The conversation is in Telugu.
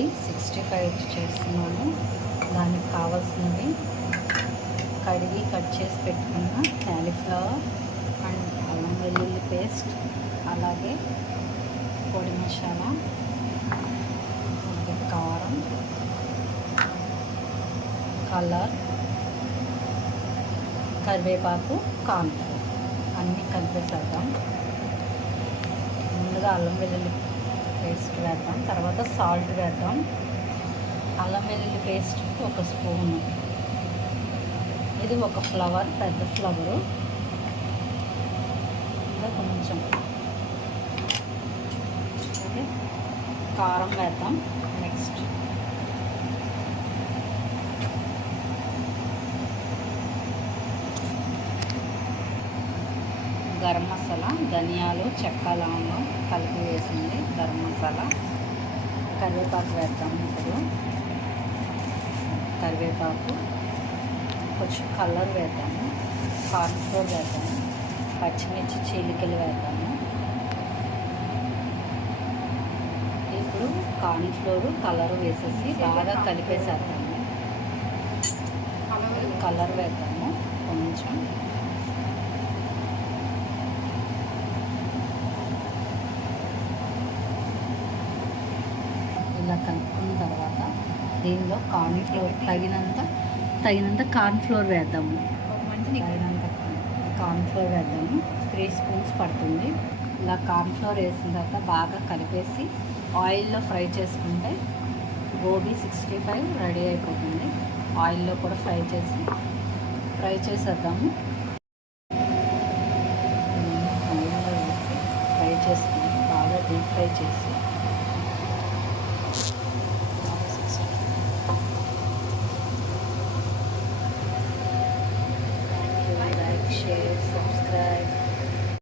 గోబీ 65 చేస్తున్నాను. దానికి కావాల్సినవి కడిగి కట్ చేసి పెట్టుకున్న క్యాలీఫ్లవర్ అండ్ అల్లం వెల్లుల్లి పేస్ట్, అలాగే పొడి మసాలా, కారం, కలర్, కరివేపాకు, కార్న్ఫ్లోర్ అన్నీ కలిపేసేద్దాం. ముందుగా అల్లం వెల్లుల్లి పేస్ట్ వేద్దాం, తర్వాత సాల్ట్ వేద్దాం. అల్లం వెల్లుల్లి పేస్ట్ 1 స్పూను, ఇది ఒక ఫ్లవర్, పెద్ద ఫ్లవరు, ఇంకా కొంచెం. ఓకే, కారం వేద్దాం. నెక్స్ట్ గరం మసాలా, ధనియాలు, చెక్క, లవంగం కలిపి వేసింది గరం మసాలా. కరివేపాకు వేద్దాం. ఇప్పుడు కరివేపాకు, కొంచెం కలర్ వేద్దాము, కార్న్ఫ్లోర్ వేద్దాము, పచ్చిమిర్చి చీలికలు వేద్దాము. ఇప్పుడు కార్న్ఫ్లోర్, కలర్ వేసేసి బాగా కలిపేసేద్దాము. కలర్ వేద్దాము కొంచెం. ఇలా కలుపుకున్న తర్వాత దీనిలో కార్న్ఫ్లోర్ తగినంత కార్న్ఫ్లోర్ వేద్దాము. తగినంత కార్న్ఫ్లోర్ వేద్దాము. 3 స్పూన్స్ పడుతుంది. ఇలా కార్న్ఫ్లోర్ వేసిన తర్వాత బాగా కలిపేసి ఆయిల్లో ఫ్రై చేసుకుంటే గోబీ 65 రెడీ అయిపోతుంది. ఆయిల్లో కూడా ఫ్రై చేసేద్దాము. ఆయిల్లో వేసి ఫ్రై చేసుకుని బాగా డీప్ ఫ్రై చేసి share, subscribe.